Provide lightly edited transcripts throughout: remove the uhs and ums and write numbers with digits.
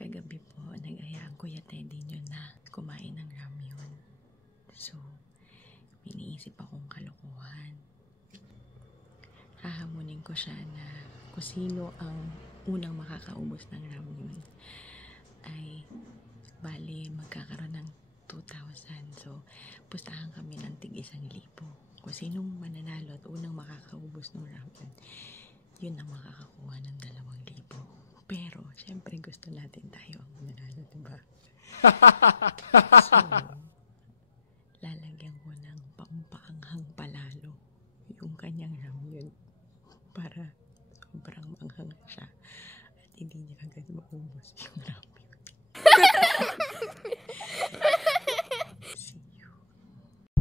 Kagabi po, nag-aya ang Kuya Teddy nyo na kumain ng ramyun. So, iniisip akong kalokohan. Hahamunin ko siya na kung sino ang unang makakaubos ng ramyun ay bali magkakaroon ng 2,000. So, pustahan kami ng tig-1,000. Kung sinong mananalo at unang makakaubos ng ramyun, yun ang makakakuha ng 2,000. Pero, syempre gusto natin tayo ang mananalo, diba? So, lalagyan ko ng pampaanghang palalo yung kanyang ramyun para sobrang manghang siya at hindi niya agad maubos yung ramyun. See you.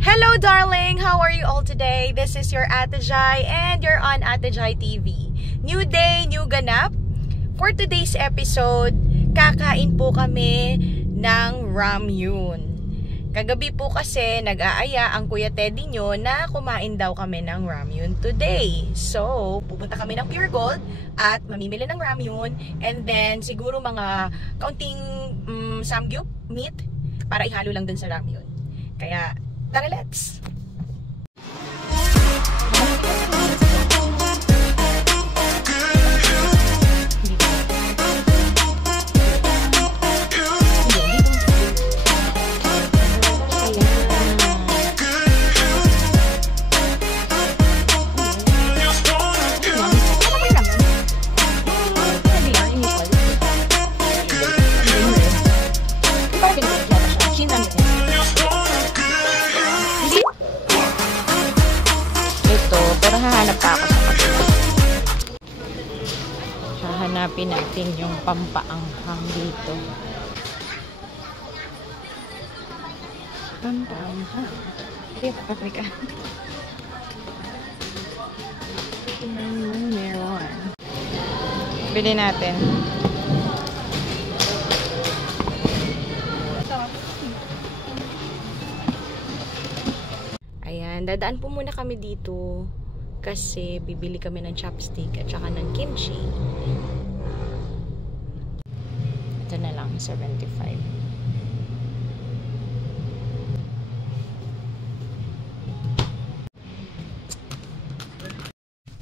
Hello darling! How are you all today? This is your Ate Jai and you're on Ate Jai TV. New day, new ganap. For today's episode, kakain po kami ng ramyun. Kagabi po kasi nag-aaya ang Kuya Teddy nyo na kumain daw kami ng ramyun today. So, pupunta kami ng Pure Gold at mamimili ng ramyun and then siguro mga kaunting samgyup meat para ihalo lang dun sa ramyun. Kaya, tara let's! Pero hahanap pa ako sa kapila. Hahanapin natin yung pampaanghang dito. Pampaanghang. Ito, paprika. Meron. Bili natin. Ayan, dadaan po muna kami dito. Kasi bibili kami ng chopstick at saka ng kimchi. Ito na lang, 75.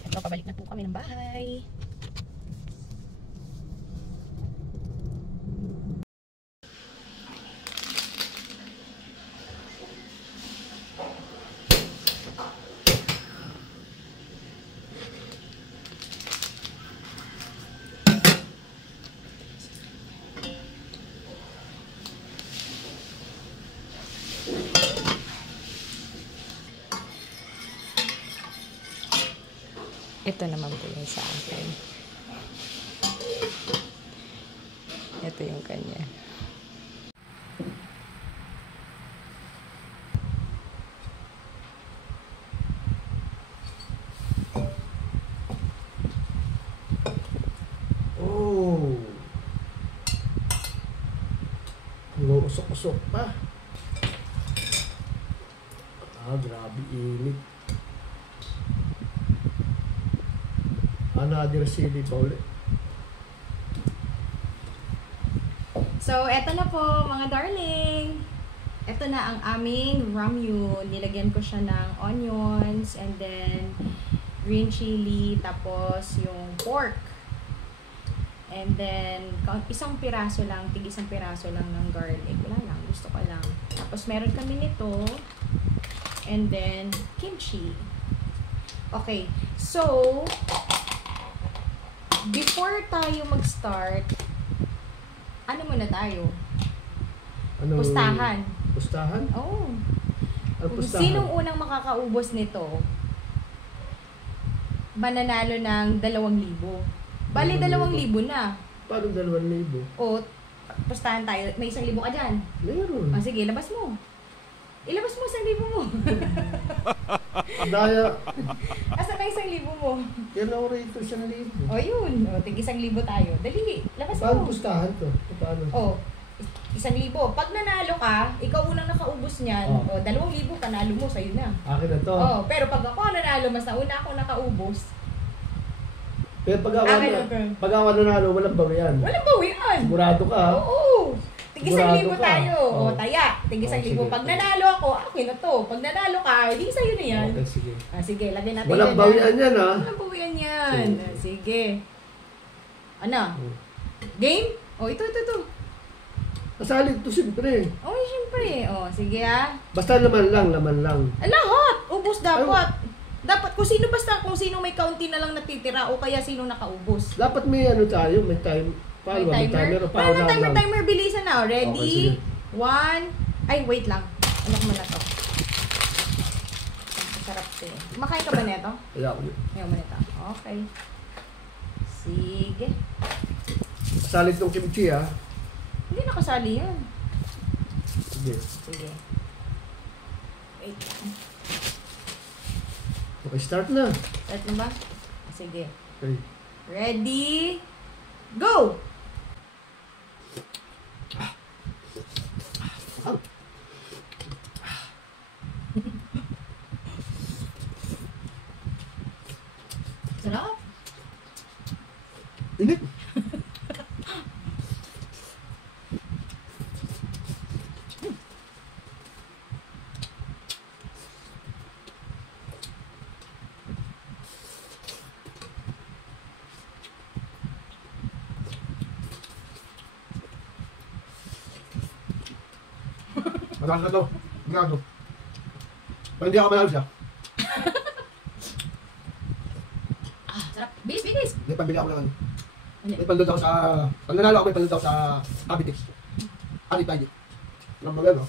Ito, pabalik na po kami ng bahay. Ito naman po yung sa akin. Ito yung kanya. Oh! Usok-usok pa. Grabe init. Another silly pa ulit. So, eto na po mga darling. Eto na ang aming ramyun. Nilagyan ko siya ng onions and then green chili, tapos yung pork. And then, isang piraso lang ng garlic. Wala lang, gusto ko lang. Tapos meron kami nito. And then, kimchi. Okay, so before tayo mag-start, ano muna tayo? Ano? Pustahan. Pustahan? Oo. Ano Kung pustahan? sinong unang makakaubos nito, mananalo ng 2,000. Bali, 2,000 na. Paano 2,000? O, pustahan tayo. May 1,000 ka dyan. Meron. O, sige, labas mo. Ilabas mo 1,000 mo. Daya. Asa na 1,000 mo? Yan ako rito 1,000. O, yun. O, tig 1,000 tayo. Dali, labas Paano mo. pustahan to? Paano? O, 1,000. Pag nanalo ka, ikaw unang nakaubos niyan. O, 2,000 panalo mo, sa'yo na. Akin na to. O, pero pag ako nanalo, mas nauna ako nakaubos, Pero ganun. pag ako nanalo, walang bawian. Walang bawian. Sigurado ka. Oo. Tig-isang libo Sigurado ka. tayo. O, Oo. taya. Tig-isang libo. Sige. Pag nanalo ako, akin na to. Pag nanalo ka, di sa'yo na yan. Okay, sige. Sige, lagyan natin Walang yan, bawian yan, ha? Walang bawian yan. Sige. Sige. Ano? Game? O, ito. Kasali ito, siyempre. Oh, siyempre. O, sige Basta laman lang. Lahat. Ubus dapat. Dapat kung sino may kaunti na lang natitira o kaya sino nakaubos. Dapat may ano tayo, may time. Paano ba? May timer o Paano paunahan lang? timer, bilisan na. Okay, Ready? sige. 1. Ay, wait lang. Ano ko muna to? Sarap to eh. Kumakain ka ba neto? Kaya ako. Ayaw mo nito. Okay. Sige. Kasali itong kimchi, ha? Hindi nakasali yun. Sige. Sige. Wait lang. Okay, start na. Start na ba? Sige. Okay. Ready? Go! Sarap. Init. Mataas na to. Gado. Pag hindi ako manalo siya, Sarap. Bilis. may pambili ako ng ano. Ano? May pandod ako sa... Pag nanalo ako, may pandod ako sa Habitex. Alit tayo. Ang magano.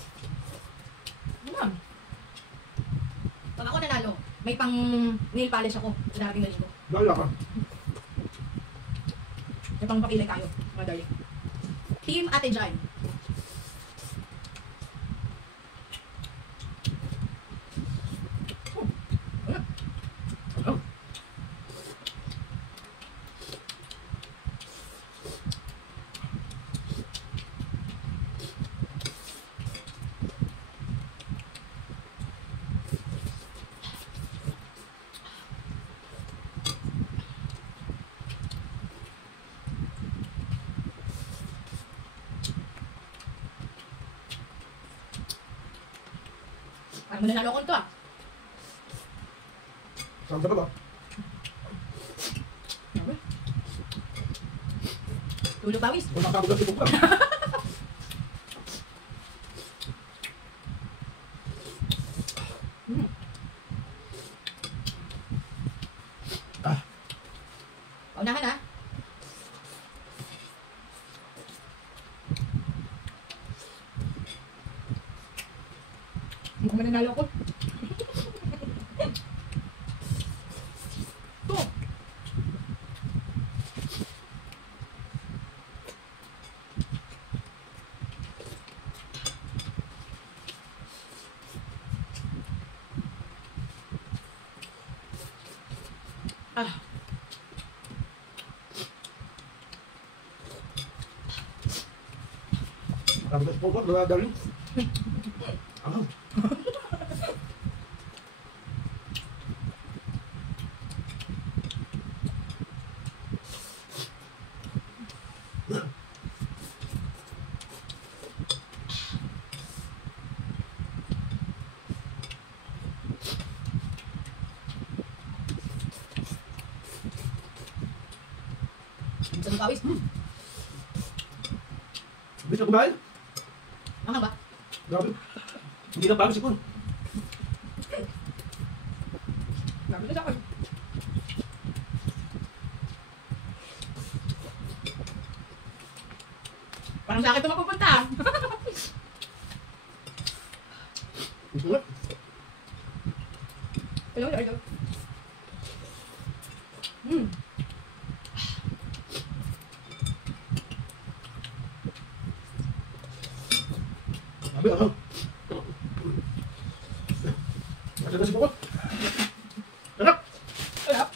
Ano? Pag ako nanalo, may pang nail polish ako sa darating na linggo. Nalala ka. May pang pakilay kayo, mga darling. Team Ate Jai. Parang mananalo ako nito ah. Saan ka ba? Tulog pawis. Kung nakakabugat si Bukla. Paunahan ah. Mukhang mananalo ako. Ito. Nakabugat si Bukla, mga darling. Ah. Tulog pawis. Bilis na kumain. Ano ba? Grabe. Hindi na pagod si Kun. Grabe na sa akin. Parang sa akin ito mapupunta. Ito nga. Ito. Grabe, ano? Kasi na si Bukla. Sarap! Sarap.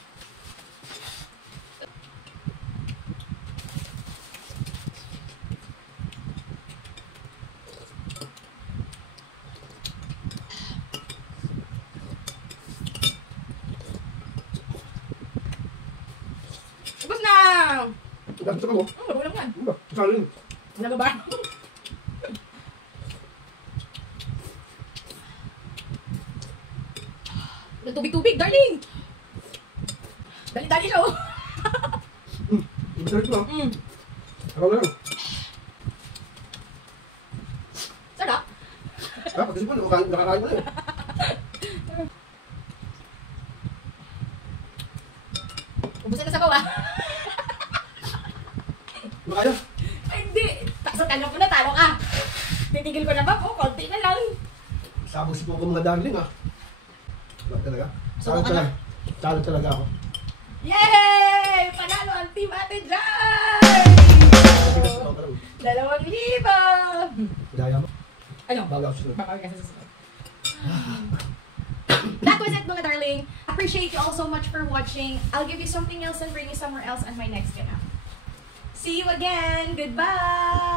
Ito ka mo. Magulang yan. Ano ba? Saan yun? Wala ba ba? Tubig-tubig, darling! Dali-dali siya, oh! Masarap ito ah. Araw na lang. Sarap! Ha? Pagkasi po, nakakain mo na yun. Ubusan na sa bawa. Makaya. Ay, hindi! Sa tanong ko na, talo ka! Titigil ko na ba po? Konti na lang. Sabog si po ko mga darling ah. Wala talaga. Subukan Salad talaga. Salad talaga ako. Yay! Panalo ang Team Ate Jai! Kasi kasi ako parang 2,000! daya mo. Ano? Bago ako susunod. Baka kasi susunod. That was it, mga darling. Appreciate you all so much for watching. I'll give you something else and bring you somewhere else on my next ganap. See you again. Goodbye!